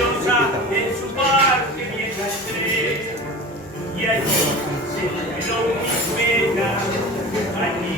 silenciosa en su parte vieja entré, y allí se reveló mi pena, allí